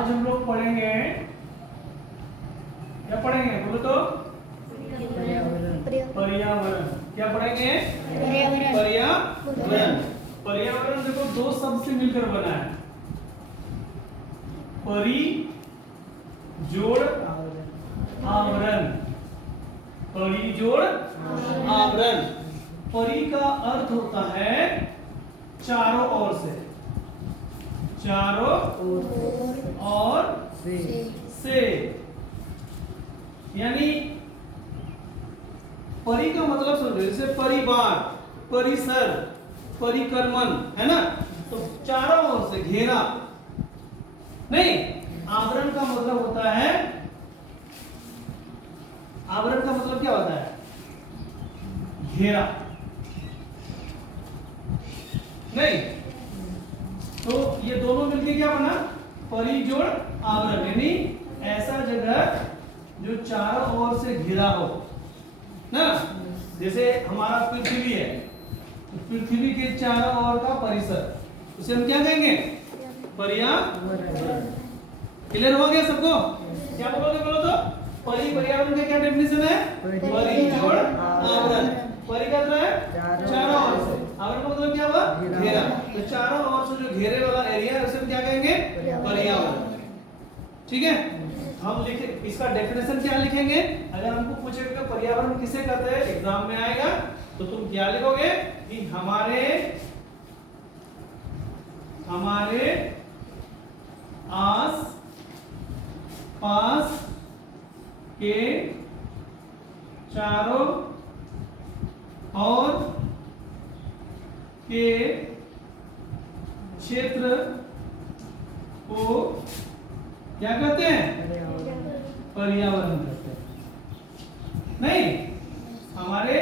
आज हम लोग पढ़ेंगे, क्या पढ़ेंगे बोलो तो? पर्यावरण। क्या पढ़ेंगे? पर्यावरण। पर्यावरण देखो दो शब्द से मिलकर बना है, परि जोड़ आवरण। परि जोड़ आवरण। परि का अर्थ होता है चारों ओर से, चारों ओर से, यानी परि का मतलब समझो, जैसे परिवार, परिसर, परिक्रमण, है ना? तो चारों ओर से घेरा। नहीं, आवरण का मतलब होता है, आवरण का मतलब क्या होता है? घेरा। नहीं, तो ये दोनों मिलके क्या बना? परिजोड़ आवरण, यानी ऐसा जगह जो चारों ओर से घिरा हो ना। जैसे हमारा पृथ्वी है, तो पृथ्वी के चारों ओर का परिसर, उसे हम क्या कहेंगे? पर्यावरण। क्लियर हो गया सबको? क्या बोलोगे बोलो तो? पर्यावरण का क्या डेफिनेशन है? परिजोड़ आवरण। परि का मतलब है चारों ओर से, आवरण का मतलब क्या हुआ? घेरा। तो चारों ओर से जो घेरे वाला एरिया है उसे हम क्या कहेंगे? पर्यावरण। ठीक है, हम लिखे इसका डेफिनेशन क्या लिखेंगे? अगर हमको पूछेगा पर्यावरण किसे कहते हैं एग्जाम में आएगा, तो तुम क्या लिखोगे कि हमारे आस पास के चारों ओर के क्षेत्र को क्या कहते हैं? पर्यावरण कहते हैं। नहीं, हमारे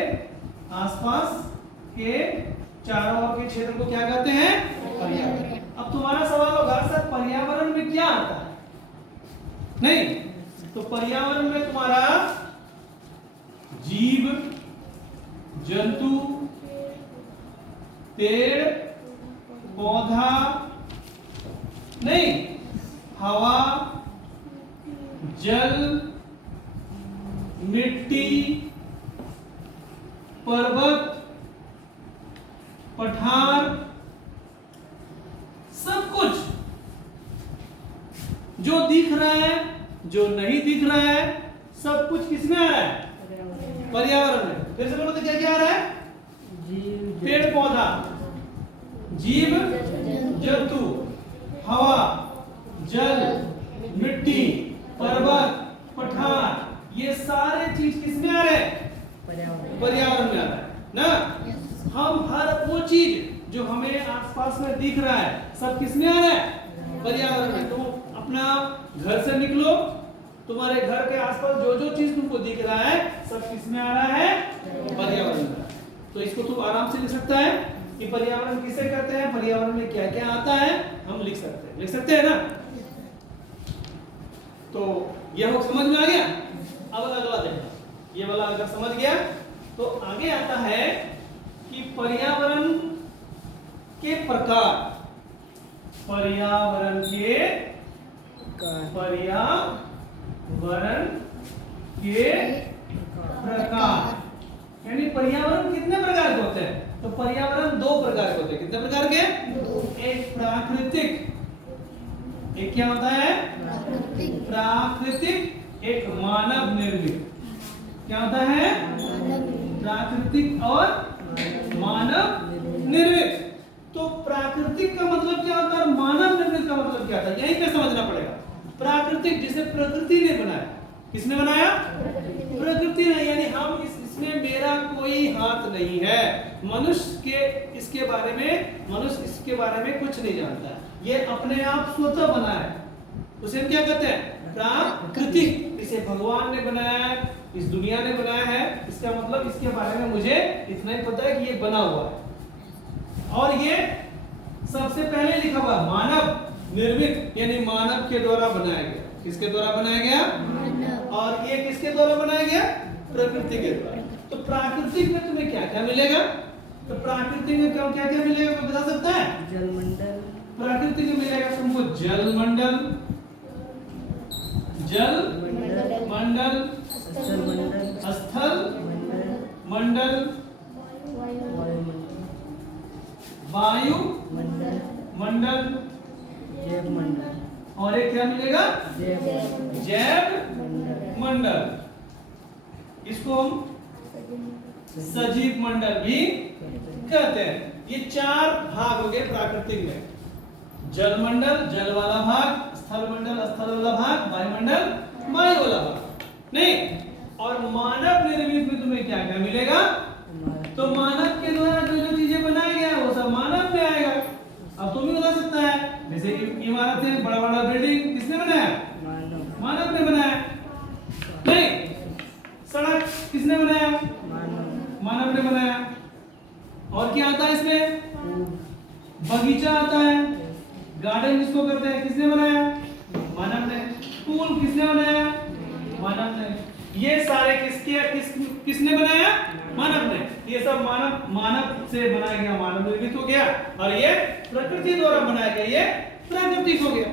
आसपास के चारों ओर के क्षेत्र को क्या कहते हैं? पर्यावरण। अब तुम्हारा सवाल होगा सर पर्यावरण में क्या आता है? नहीं, तो पर्यावरण में तुम्हारा जीव जंतु, पेड़ पौधा, नहीं, हवा, जल, मिट्टी, पर्वत, पठार, सब कुछ जो दिख रहा है, जो नहीं दिख रहा है, सब कुछ किसमें आ रहा है? पर्यावरण में। फिर से बोलो तो क्या क्या आ रहा है? पेड़ पौधा, जीव जंतु, हवा, जल, मिट्टी, पर्वत, पठार, ये सारे चीज किसमें आ रहे हैं? पर्यावरण में आ रहा है ना। हम हर वो चीज जो हमें आसपास में दिख रहा है सब किसमें आ रहा है? पर्यावरण में। तुम अपना घर से निकलो, तुम्हारे घर के आसपास जो जो चीज तुमको दिख रहा है सब किसमें आ रहा है? पर्यावरण में। तो इसको तुम आराम से लिख सकता है कि पर्यावरण किसे कहते हैं, पर्यावरण में क्या क्या आता है, हम लिख सकते हैं ना। तो यह हो समझ में आ गया। अब अगला देखो, ये वाला अगर समझ गया तो आगे आता है कि पर्यावरण के प्रकार। पर्यावरण के प्रकार, यानी पर्यावरण कितने प्रकार के होते हैं? तो पर्यावरण दो प्रकार के होते हैं। कितने प्रकार के? एक प्राकृतिक, एक क्या होता है? प्राकृतिक, एक मानव निर्मित। क्या होता है? प्राकृतिक और मानव निर्मित। तो प्राकृतिक का मतलब क्या होता है और मानव निर्मित का मतलब क्या होता है, यही पे समझना पड़ेगा। प्राकृतिक जिसे प्रकृति ने बनाया, किसने बनाया? प्रकृति ने, यानी हम इसमें मेरा कोई हाथ नहीं है। मनुष्य इसके बारे में कुछ नहीं जानता है, ये अपने आप स्वतः बना है, उसे हम क्या कहते हैं? प्राकृतिक। इसे भगवान ने बनाया है, इस दुनिया ने बनाया है, इसका मतलब इसके बारे में मुझे इतना ही पता है कि ये बना हुआ है। और ये सबसे पहले लिखा हुआ मानव निर्मित, यानी मानव के द्वारा बनाया गया। किसके द्वारा बनाया गया? मानव। और ये किसके द्वारा बनाया गया? प्रकृति के द्वारा। तो प्राकृतिक में तुम्हें क्या क्या मिलेगा? तो प्राकृतिक में क्या क्या मिलेगा, कोई बता सकता है? जलमंडल। प्राकृतिक में मिलेगा तुमको जलमंडल, जल मंडल, स्थल मंडल, वायु मंडल, और एक क्या मिलेगा? जैव मंडल। इसको हम सजीव मंडल भी कहते हैं। ये 4 भाग हो गए प्राकृतिक में। जल मंडल, जल वाला भाग, स्थल मंडल, स्थल वाला भाग, वायुमंडल, वायु वाला भाग। नहीं, और मानव निर्मित में तुम्हें क्या क्या मिलेगा? तो मानव के द्वारा जो जो चीजें बनाया गया वो सब मानव में आएगा। अब तुम भी बता सकता है, जैसे इमारत है, बड़ा बड़ा बिल्डिंग किसने बनाया? मानव ने बनाया। नहीं, सड़क किसने बनाया? मानव ने बनाया। और क्या आता है इसमें? बगीचा आता है, गार्डन जिसको कहते हैं, किसने बनाया? मानव ने। पुल किसने बनाया? मानव ने। ये सारे किसने बनाया? मानव ने। ये सब मानव से बनाया गया, मानव निर्मित हो गया। और ये प्रकृति द्वारा बनाया गया, ये प्राकृतिक हो गया।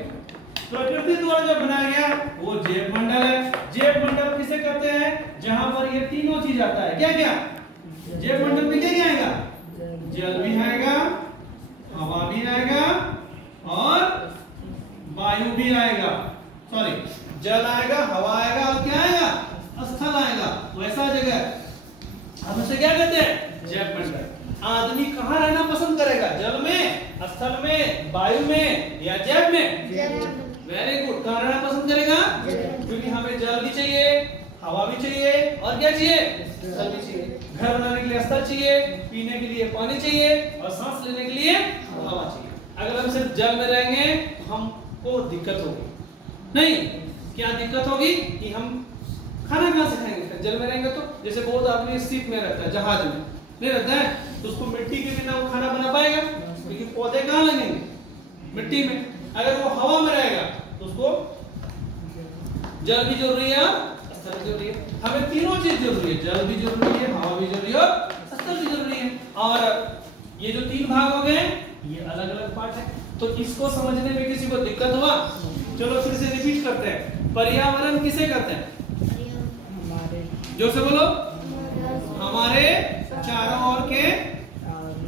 प्रकृति द्वारा जो बनाया गया वो जैव मंडल है। जैव मंडल किसे कहते हैं? जहां पर ये तीनों चीज आता है। क्या क्या? जैव मंडल में क्या क्या आएगा? जल भी आएगा, हवा भी आएगा और वायु भी आएगा। सॉरी, जल आएगा, हवा आएगा और क्या आएगा? स्थल आएगा। वैसा जगह हम उसे क्या कहते हैं? जैव मंडल। आदमी कहाँ रहना पसंद करेगा? जल में, स्थल में, वायु में या जैव में? Very good. कहाँ रहना पसंद करेगा? क्योंकि हमें जल भी चाहिए, हवा भी चाहिए और क्या चाहिए? स्थल भी चाहिए। घर बनाने के लिए स्थल चाहिए, पीने के लिए पानी चाहिए और सांस लेने के लिए हवा चाहिए। अगर हम सिर्फ जल में रहेंगे तो हमको दिक्कत होगी। नहीं, क्या दिक्कत होगी? कि हम खाना कहाँ से खाएंगे? जल में रहेंगे तो जैसे बहुत आदमी शिप में रहता है, जहाज में नहीं रहता है, तो उसको मिट्टी के बिना वो खाना बना पाएगा? क्योंकि पौधे कहाँ लगेंगे? मिट्टी में। अगर वो हवा में रहेगा तो उसको जल भी जरूरी है, स्थल भी जरूरी है। हमें तीनों चीज जरूरी है, जल भी जरूरी है, हवा भी जरूरी है और स्थल भी जरूरी है। और ये जो 3 भाग हो गए, ये अलग अलग पार्ट है। तो इसको समझने में किसी को दिक्कत हुआ? चलो फिर से रिपीट करते हैं। पर्यावरण किसे कहते हैं? जोर से बोलो। हमारे चारों ओर के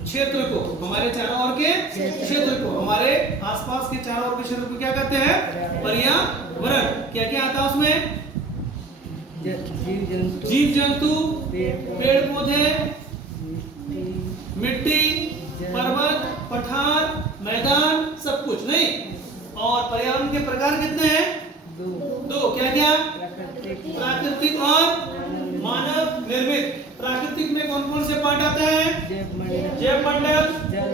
क्षेत्र को, हमारे चारों ओर के क्षेत्र को, हमारे आसपास के चारों ओर के क्षेत्र को क्या कहते हैं? पर्यावरण। क्या क्या आता है उसमें? जीव जंतु, पेड़ पौधे, मिट्टी, पर्वत, पठार, मैदान, सब कुछ। नहीं, और पर्यावरण के प्रकार कितने हैं? 2। क्या क्या? प्राकृतिक और मानव निर्मित। प्राकृतिक में कौन कौन से पार्ट आता है? जैव मंडल, जल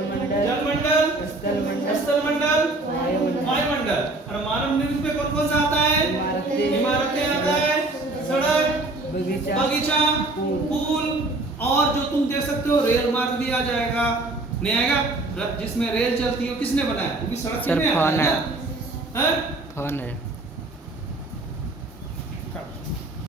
मंडल, स्थल मंडल, वायुमंडल। और मानव निर्मित में कौन कौन सा आता है? इमारतें आता है, सड़क, बगीचा, पुल, और जो तुम देख सकते हो रेल मार्ग भी आ जाएगा। नहीं आएगा? जिसमें रेल चलती है किसने बनाया? वो भी सड़क से नहीं आया। फोन है।